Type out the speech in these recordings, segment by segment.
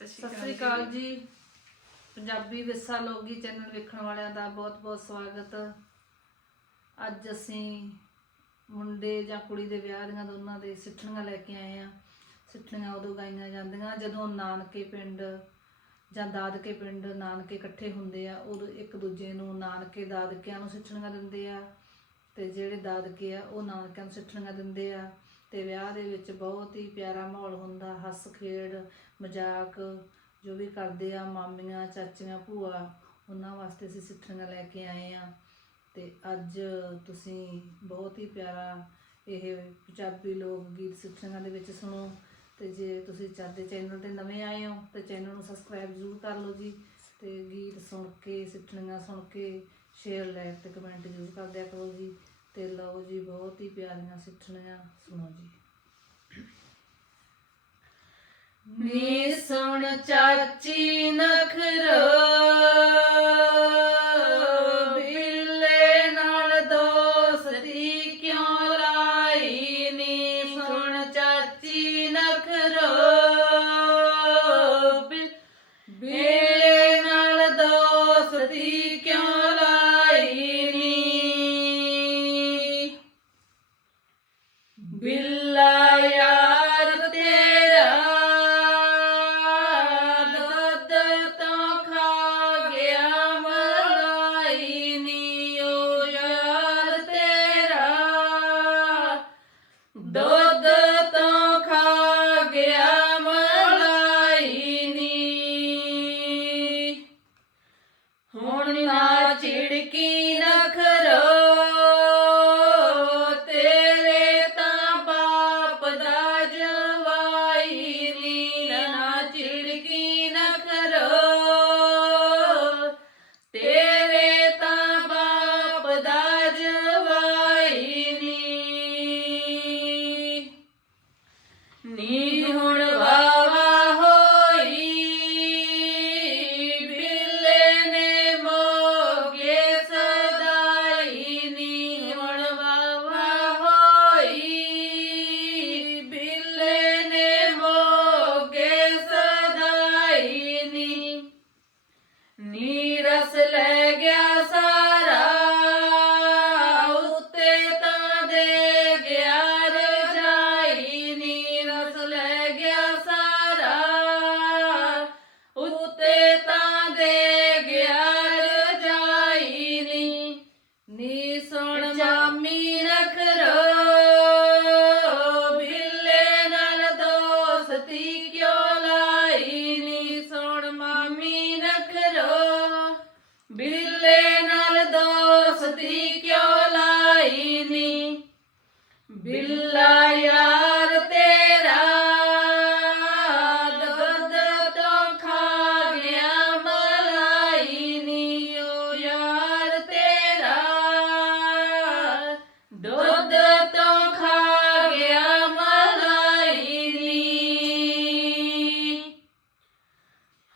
ਸਤਿ ਸ੍ਰੀ ਅਕਾਲ ਜੀ। ਪੰਜਾਬੀ ਵਿਰਸਾ ਲੋਗੀ ਚੈਨਲ ਵੇਖਣ ਵਾਲਿਆਂ ਦਾ ਬਹੁਤ-ਬਹੁਤ ਸਵਾਗਤ। ਅੱਜ ਅਸੀਂ ਮੁੰਡੇ ਜਾਂ ਕੁੜੀ ਦੇ ਵਿਆਹ ਦੀਆਂ ਦੋਨਾਂ ਦੇ ਸਿੱਠਣੀਆਂ ਲੈ ਕੇ ਆਏ ਆ ਸਿੱਠਣੀਆਂ ਉਦੋਂ ਗਾਈਆਂ ਜਾਂਦੀਆਂ ਜਦੋਂ ਨਾਨਕੇ ਪਿੰਡ ਜਾਂ ਦਾਦਕੇ ਪਿੰਡ ਨਾਨਕੇ ਇਕੱਠੇ ਹੁੰਦੇ ਆ ਉਦੋਂ ਇੱਕ ਦੂਜੇ ਨੂੰ ਨਾਨਕੇ ਦਾਦਕਿਆਂ ਨੂੰ ਸਿੱਠਣੀਆਂ ਦਿੰਦੇ ਆ ਤੇ ਜਿਹੜੇ ਦਾਦਕੇ ਆ ਉਹ ਨਾਨਕਿਆਂ ਨੂੰ ਸਿੱਠਣੀਆਂ ਦਿੰਦੇ ਆ। ਤੇ ਵਿਆਹ ਦੇ ਵਿੱਚ ਬਹੁਤ ਹੀ ਪਿਆਰਾ ਮਾਹੌਲ ਹੁੰਦਾ, ਹੱਸ ਖੇਡ, ਮਜ਼ਾਕ ਜੋ ਵੀ ਕਰਦੇ ਆ, ਮਾਮੀਆਂ, ਚਾਚੀਆਂ, ਭੂਆ, ਉਹਨਾਂ ਵਾਸਤੇ ਅਸੀਂ ਸਿੱਠਣੀਆਂ ਲੈ ਕੇ ਆਏ ਆ। ਤੇ ਅੱਜ ਤੁਸੀਂ ਬਹੁਤ ਹੀ ਪਿਆਰਾ ਇਹ ਪੰਜਾਬੀ ਲੋਕ ਗੀਤ ਸਿੱਠਣੀਆਂ ਦੇ ਵਿੱਚ ਸੁਣੋ। ਤੇ ਜੇ ਤੁਸੀਂ ਚਾਹਦੇ ਚੈਨਲ ਤੇ ਨਵੇਂ ਆਏ ਹੋ, ਤੇ ਚੈਨਲ ਨੂੰ ਸਬਸਕ੍ਰਾਈਬ ਜ਼ਰੂਰ ਕਰ ਲਓ ਜੀ। ਤੇ ਗੀਤ ਸੁਣ ਕੇ ਸਿੱਠਣੀਆਂ ਸੁਣ ਕੇ, ਸ਼ੇਅਰ, ਲਾਈਕ ਤੇ ਕਮੈਂਟ ਜ਼ਰੂਰ ਕਰ ਦਿਆ ਕਰੋ ਜੀ। ਤੇ ਲਓ ਜੀ ਬਹੁਤ ਹੀ ਪਿਆਰੀਆਂ ਸਿੱਠਣੀਆਂ ਸੁਣੋ ਜੀ। ਨੀ ਸੁਣ ਚਾਚੀ ਨਖਰੋ ਬਿੱਲਾ ਯਾਰ ਤੇਰਾ, ਦੁੱਧ ਤੋਂ ਖਾ ਗਿਆ ਮਲਾਈ ਨੀ ਓ ਯਾਰ ਤੇਰਾ। ਦੁੱਧ ਤੋਂ ਖਾ ਗਿਆ ਮਲਾਈ ਨੀ। ਹੁਣ ਨਾ ਝਿੜਕੀ ਨੀਰਸ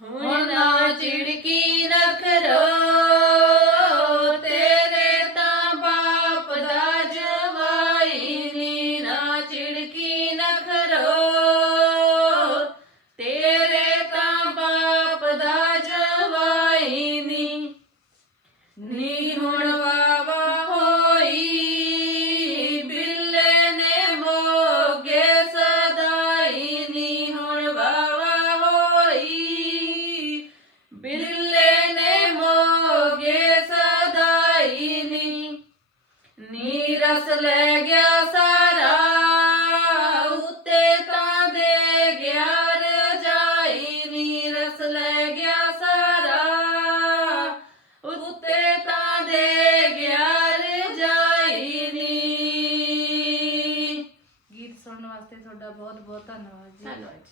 ਹੁਣ ਨਾ ਚਿੜਕੀ ਨਖਰੋ ਤੇਰੇ ਤਾਂ ਬਾਪ ਦਾ ਜਵਾਈ ਨੀ। ਨਾ ਚਿੜਕੀ ਨਖਰੋ ਤੇਰੇ ਤਾਂ ਬਾਪ ਦਾ ਜਵਾਈ ਨੀ। ਨੀ ਲੈ ਗਿਆ ਸਾਰਾ, ਉੱਤੇ ਤਾਂ ਦੇ ਗਿਆ ਰਜਾਈ, ਨੀਰਸ ਲੈ ਗਿਆ ਸਾਰਾ। ਉੱਤੇ ਤਾਂ ਦੇ ਗਿਆ ਰਜਾਈ, ਨੀ ਗੀਤ ਸੁਣਨ ਵਾਸਤੇ ਤੁਹਾਡਾ ਬਹੁਤ ਬਹੁਤ ਧੰਨਵਾਦ ਜੀ। ਧੰਨਵਾਦ